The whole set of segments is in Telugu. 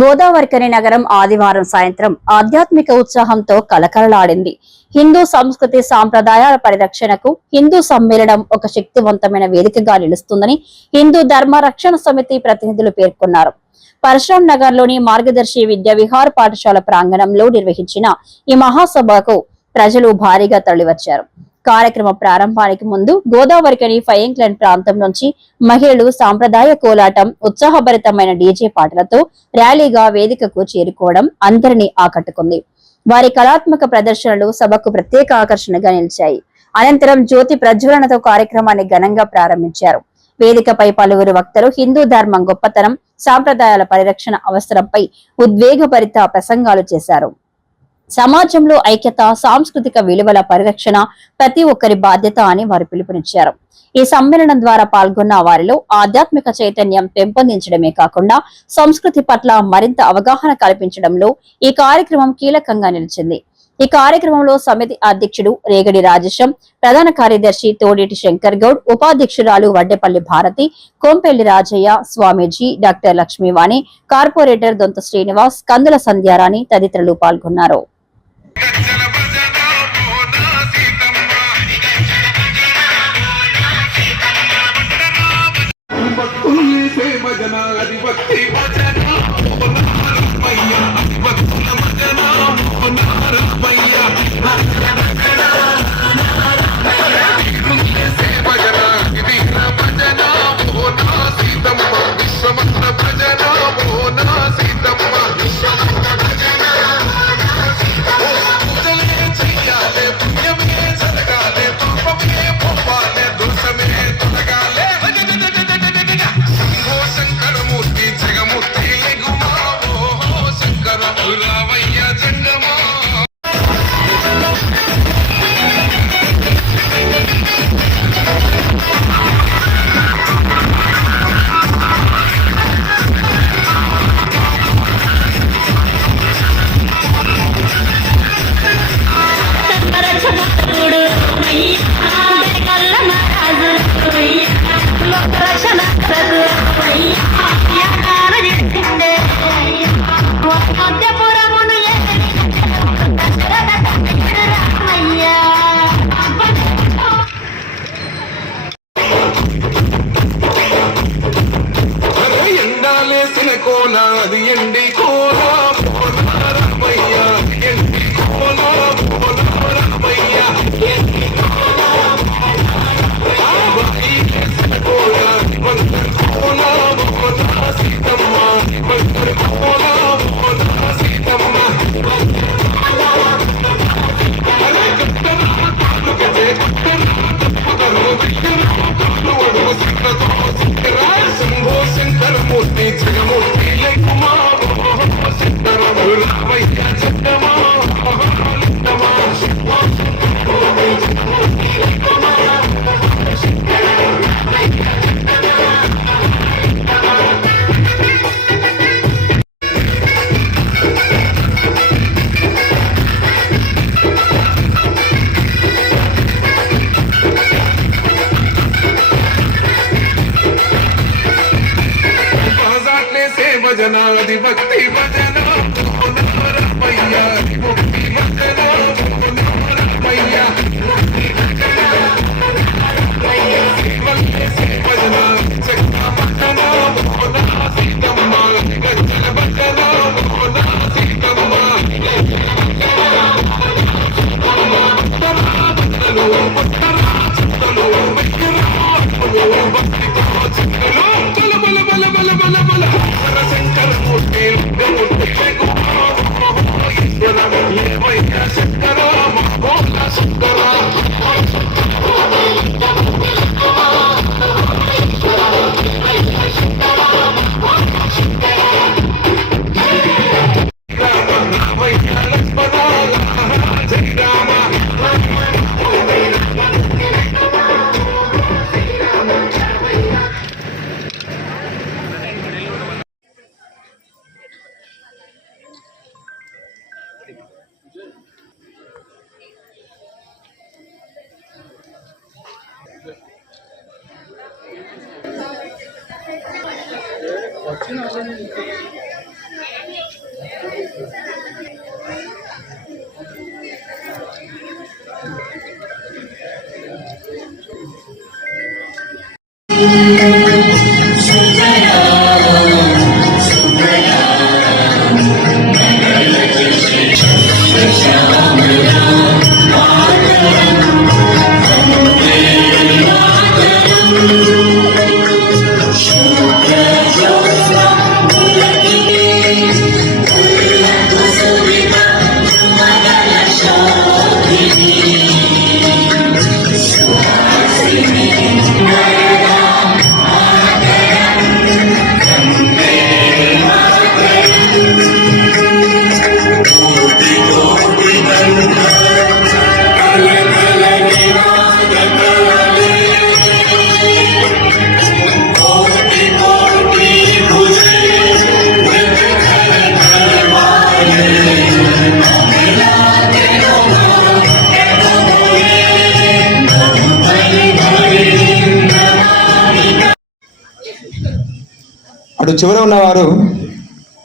గోదావరికని నగరం ఆదివారం సాయంత్రం ఆధ్యాత్మిక ఉత్సాహంతో కలకలలాడింది. హిందూ సంస్కృతి సాంప్రదాయాల పరిరక్షణకు హిందూ సమ్మేళనం ఒక శక్తివంతమైన వేదికగా నిలుస్తుందని హిందూ ధర్మ రక్షణ సమితి ప్రతినిధులు పేర్కొన్నారు. పరశురాం నగర్ లోని మార్గదర్శి విద్యా విహార పాఠశాల ప్రాంగణంలో నిర్వహించిన ఈ మహాసభకు ప్రజలు భారీగా తరలివచ్చారు. కార్యక్రమ ప్రారంభానికి ముందు గోదావరికని ఫైరింగ్లాండ్ ప్రాంతం నుంచి మహిళలు సాంప్రదాయ కోలాటం, ఉత్సాహభరితమైన డీజే పాటలతో ర్యాలీగా వేదికకు చేరుకోవడం అందరినీ ఆకట్టుకుంది. వారి కళాత్మక ప్రదర్శనలు సభకు ప్రత్యేక ఆకర్షణగా నిలిచాయి. అనంతరం జ్యోతి ప్రజ్వలనతో కార్యక్రమాన్ని ఘనంగా ప్రారంభించారు. వేదికపై పలువురు వక్తలు హిందూ ధర్మం గొప్పతనం, సాంప్రదాయాల పరిరక్షణ అవసరంపై ఉద్వేగభరిత ప్రసంగాలు చేశారు. సమాజంలో ఐక్యత, సాంస్కృతిక విలువల పరిరక్షణ ప్రతి ఒక్కరి బాధ్యత అని వారు పిలుపునిచ్చారు. ఈ సమ్మేళనం ద్వారా పాల్గొన్న వారిలో ఆధ్యాత్మిక చైతన్యం పెంపొందించడమే కాకుండా సంస్కృతి పట్ల మరింత అవగాహన కల్పించడంలో ఈ కార్యక్రమం కీలకంగా నిలిచింది. ఈ కార్యక్రమంలో సమితి అధ్యక్షుడు రేగడి రాజేశం, ప్రధాన కార్యదర్శి తోడేటి శంకర్ గౌడ్, ఉపాధ్యక్షురాలు వడ్డేపల్లి భారతి, కోంపెల్లి రాజయ్య, స్వామీజీ, డాక్టర్ లక్ష్మీవాణి, కార్పొరేటర్ దొంత శ్రీనివాస్, కందుల సంధ్యారాణి తదితరులు పాల్గొన్నారు. భజనాది భక్తి భజన రమయ్యా, భక్తి భజన రమయ్యా, భజన చక్ర భజన భోనా సీతమ్మ, గజ్జల భజన భోనా సీతమ్మ, శంకర మూర్తి అటు చివర ఉన్నవారు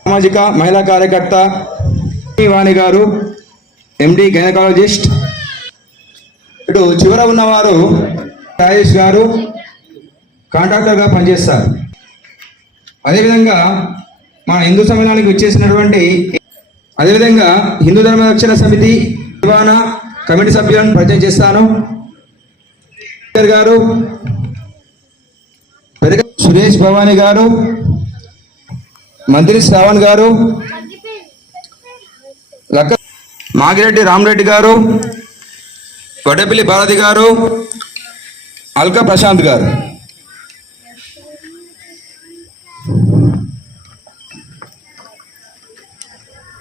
సామాజిక మహిళా కార్యకర్త వాణి గారు, ఎండి గైనకాలజిస్ట్. ఇటు చివర ఉన్నవారు రాజేష్ గారు, కాంట్రాక్టర్గా పనిచేస్తారు. అదేవిధంగా మా హిందూ సమ్మేళనానికి వచ్చేసినటువంటి అదేవిధంగా హిందూ ధర్మ రక్షణ సమితి నిర్వహణ కమిటీ సభ్యులను పరిచయం చేస్తాను. గారు, సురేష్ భవానీ గారు, మంత్రి శ్రావణ్ గారు, మాగిరెడ్డి రామరెడ్డి గారు, వడ్డపల్లి భారతి గారు, అల్కా ప్రశాంత్ గారు.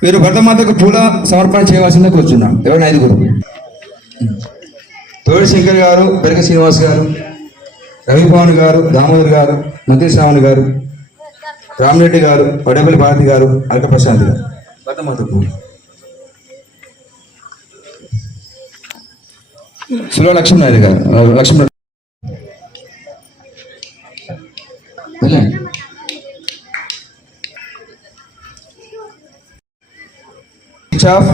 మీరు భరతమాతకు పూల సమర్పణ చేయవలసిందే కూర్చున్నాం. ఎవరైనా 5 తోడి శంకర్ గారు, పెరగ శ్రీనివాస్ గారు, రవిభవన్ గారు, దామోదర్ గారు, మంత్రి శ్రావణ్ గారు, రామరెడ్డి గారు, వడ్డపల్లి భారతి గారు, అల్క ప్రశాంత్ గారు. భరతమాతకు సులో లక్ష్మీనాయుడు గారు, లక్ష్మీ ఆఫ్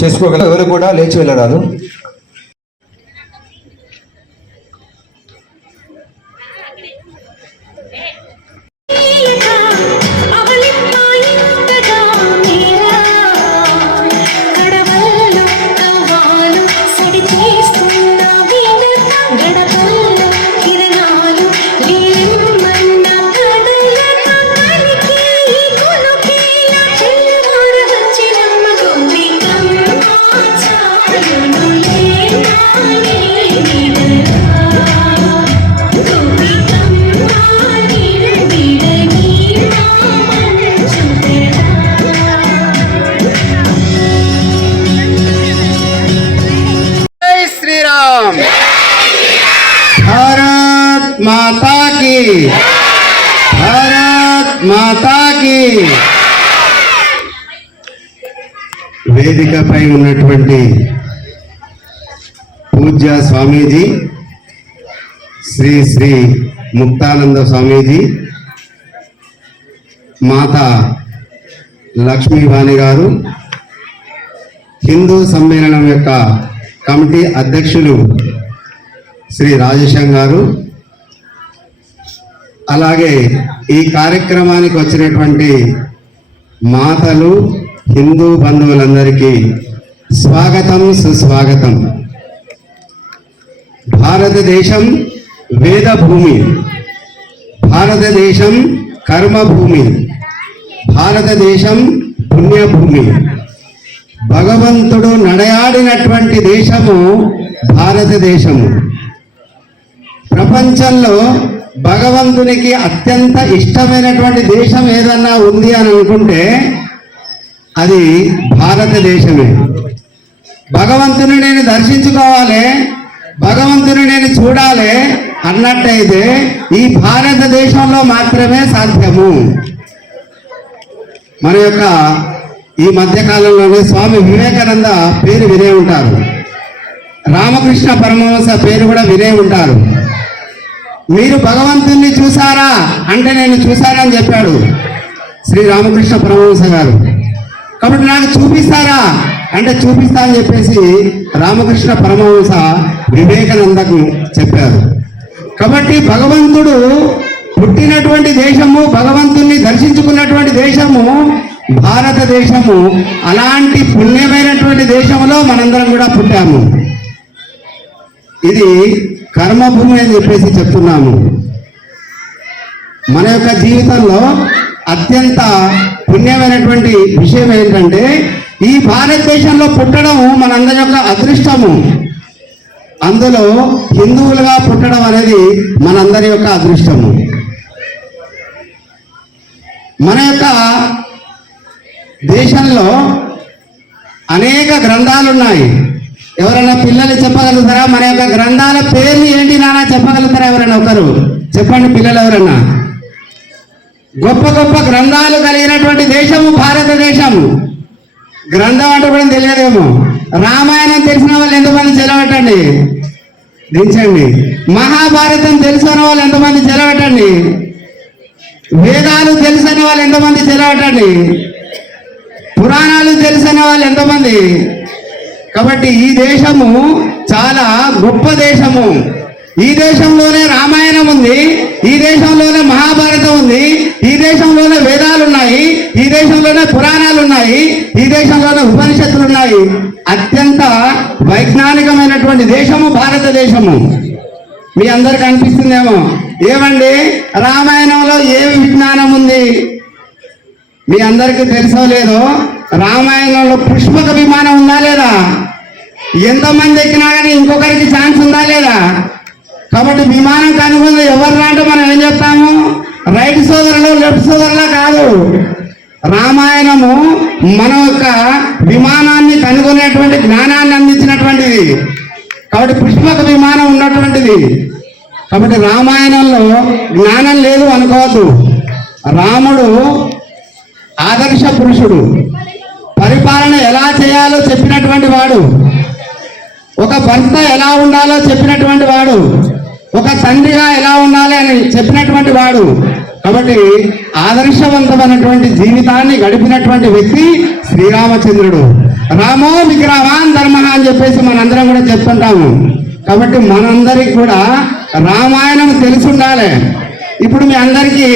చేసుకోగల ఎవరు కూడా లేచి వెళ్ళరాదు. भारत माता की, भारत माता की. వేదికపై ఉన్నటువంటి పూజ్య స్వామీజీ శ్రీ శ్రీ ముక్తానంద స్వామీజీ, మాతా లక్ష్మీవాణి గారు, హిందూ సమ్మేళనం యొక్క కమిటీ అధ్యక్షులు శ్రీ రాజేశం గారు, అలాగే ఈ కార్యక్రమానికి వచ్చినటువంటి మాతలు, హిందూ బంధువులందరికీ స్వాగతం, సుస్వాగతం. భారతదేశం వేద భూమి, భారతదేశం కర్మభూమి, భారతదేశం పుణ్యభూమి. భగవంతుడు నడయాడినటువంటి దేశము భారతదేశము. ప్రపంచంలో భగవంతునికి అత్యంత ఇష్టమైనటువంటి దేశం ఏదన్నా ఉంది అని అనుకుంటే అది భారతదేశమే. భగవంతుని నేను దర్శించుకోవాలి, భగవంతుని నేను చూడాలి అన్నట్టయితే ఈ భారతదేశంలో మాత్రమే సాధ్యము. మన యొక్క ఈ మధ్యకాలంలోనే స్వామి వివేకానంద పేరు వినే ఉంటారు, రామకృష్ణ పరమహంస పేరు కూడా వినే ఉంటారు. మీరు భగవంతుణ్ణి చూసారా అంటే నేను చూశానని చెప్పాడు శ్రీ రామకృష్ణ పరమహంస గారు. కాబట్టి నాకు చూపిస్తారా అంటే చూపిస్తా అని చెప్పేసి రామకృష్ణ పరమహంస వివేకానందకు చెప్పారు. కాబట్టి భగవంతుడు పుట్టినటువంటి దేశము, భగవంతుణ్ణి దర్శించుకున్నటువంటి దేశము భారతదేశము. అలాంటి పుణ్యమైనటువంటి దేశంలో మనందరం కూడా పుట్టాము. ఇది కర్మభూమి అని చెప్పేసి చెప్తున్నాము. మన యొక్క జీవితంలో అత్యంత పుణ్యమైనటువంటి విషయం ఏంటంటే ఈ భారతదేశంలో పుట్టడం మనందరి యొక్క అదృష్టము. అందులో హిందువులుగా పుట్టడం అనేది మనందరి యొక్క అదృష్టము. మన యొక్క దేశంలో అనేక గ్రంథాలు ఉన్నాయి. ఎవరైనా పిల్లలు చెప్పగలుగుతారా? మన యొక్క గ్రంథాల పేర్లు ఏంటి నాన్న చెప్పగలుగుతారా? ఎవరైనా ఒకరు చెప్పండి పిల్లలు ఎవరన్నా. గొప్ప గొప్ప గ్రంథాలు కలిగినటువంటి దేశము భారతదేశము. గ్రంథం అంటే కూడా తెలియదేమో. రామాయణం తెలిసిన వాళ్ళు ఎంతమంది చెలవటండి? దించండి. మహాభారతం తెలిసిన వాళ్ళు ఎంతమంది చెలవటండి? వేదాలు తెలిసిన వాళ్ళు ఎంతమంది చెలవటండి? పురాణాలు తెలిసిన వాళ్ళు ఎంతమంది? కాబట్టి ఈ దేశము చాలా గొప్ప దేశము. ఈ దేశంలోనే రామాయణం ఉంది, ఈ దేశంలోనే మహాభారతం ఉంది, ఈ దేశంలోనే వేదాలు ఉన్నాయి, ఈ దేశంలోనే పురాణాలు ఉన్నాయి, ఈ దేశంలోనే ఉపనిషత్తులు ఉన్నాయి. అత్యంత వైజ్ఞానికమైనటువంటి దేశము భారతదేశము. మీ అందరికి అనిపిస్తుందేమో, ఏమండి రామాయణంలో ఏమి విజ్ఞానం ఉంది? మీ అందరికీ తెలుసో లేదో, రామాయణంలో పుష్పక విమానం ఉందా లేదా? ఎంతమంది ఎక్కినా కానీ ఇంకొకరికి ఛాన్స్ ఉందా లేదా? కాబట్టి విమానం కనుగొంది ఎవరు అంటే మనం ఏం చెప్తాము? రైట్ సోదరులు, లెఫ్ట్ సోదరులా కాదు. రామాయణము మన యొక్క విమానాన్ని కనుగొనేటువంటి జ్ఞానాన్ని అందించినటువంటిది. కాబట్టి పుష్పక విమానం ఉన్నటువంటిది. కాబట్టి రామాయణంలో జ్ఞానం లేదు అనుకోవద్దు. రాముడు ఆదర్శ పురుషుడు, పరిపాలన ఎలా చేయాలో చెప్పినటువంటి వాడు, ఒక భర్త ఎలా ఉండాలో చెప్పినటువంటి వాడు, ఒక తండ్రిగా ఎలా ఉండాలి అని చెప్పినటువంటి వాడు. కాబట్టి ఆదర్శవంతమైనటువంటి జీవితాన్ని గడిపినటువంటి వ్యక్తి శ్రీరామచంద్రుడు. రామో విగ్రహాన్ ధర్మ అని చెప్పేసి మనందరం కూడా చెప్తుంటాము. కాబట్టి మనందరికి కూడా రామాయణం తెలిసి ఉండాలి. ఇప్పుడు మీ అందరికీ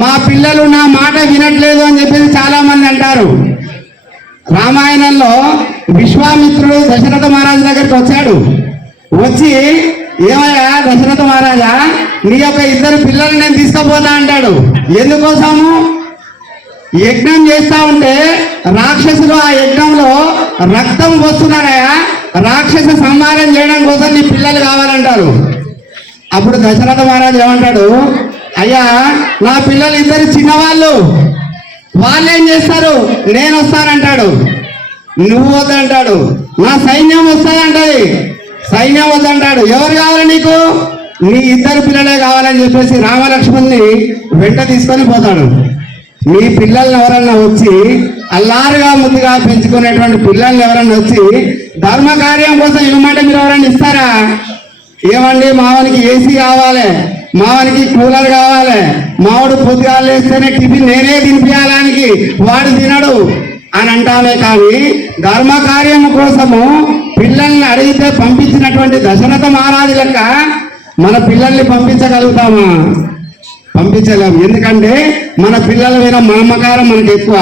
మా పిల్లలు నా మాట వినట్లేదు అని చెప్పేసి చాలా మంది అంటారు. రామాయణంలో విశ్వామిత్రుడు దశరథ మహారాజు దగ్గరికి వచ్చాడు. వచ్చి ఏమయ్యా దశరథ మహారాజా, నీ యొక్క 2 పిల్లలు నేను తీసుకుపోతా అంటాడు. ఎందుకోసము? యజ్ఞం చేస్తా ఉంటే రాక్షసులు ఆ యజ్ఞంలో రక్తం పోస్తున్నారయ్యా, రాక్షస సంహారం చేయడం కోసం నీ పిల్లలు కావాలంటారు. అప్పుడు దశరథ మహారాజు ఏమంటాడు? అయ్యా నా పిల్లలు 2 చిన్నవాళ్ళు, వాళ్ళేం చేస్తారు? నేను వస్తానంటాడు. నువ్వు వద్దంటాడు. నా సైన్యం వస్తానంటది. సైన్యం వద్దంటాడు. ఎవరు కావాలి నీకు? నీ 2 పిల్లలే కావాలని చెప్పేసి రామలక్ష్మణ్ని వెంట తీసుకొని పోతాడు. మీ పిల్లల్ని ఎవరన్నా వచ్చి అల్లారుగా ముద్దుగా పెంచుకునేటువంటి పిల్లల్ని ఎవరన్నా వచ్చి ధర్మ కార్యం కోసం ఇవ్వమంటే మీరు ఎవరన్నా ఇస్తారా? ఏమండి మావానికి ఏసీ కావాలి, మావానికి కూలర్ కావాలి, మావాడు పొద్దుగాలు వేస్తేనే టిఫిన్ నేనే తినిపించాలానికి వాడు తినడు అని అంటామే. కానీ ధర్మ కార్యం కోసము పిల్లల్ని అడిగితే పంపించినటువంటి దశరథ మహారాజు లెక్క మన పిల్లల్ని పంపించగలుగుతామా? పంపించలేము. ఎందుకంటే మన పిల్లల మీద మమకారం మనకు ఎక్కువ.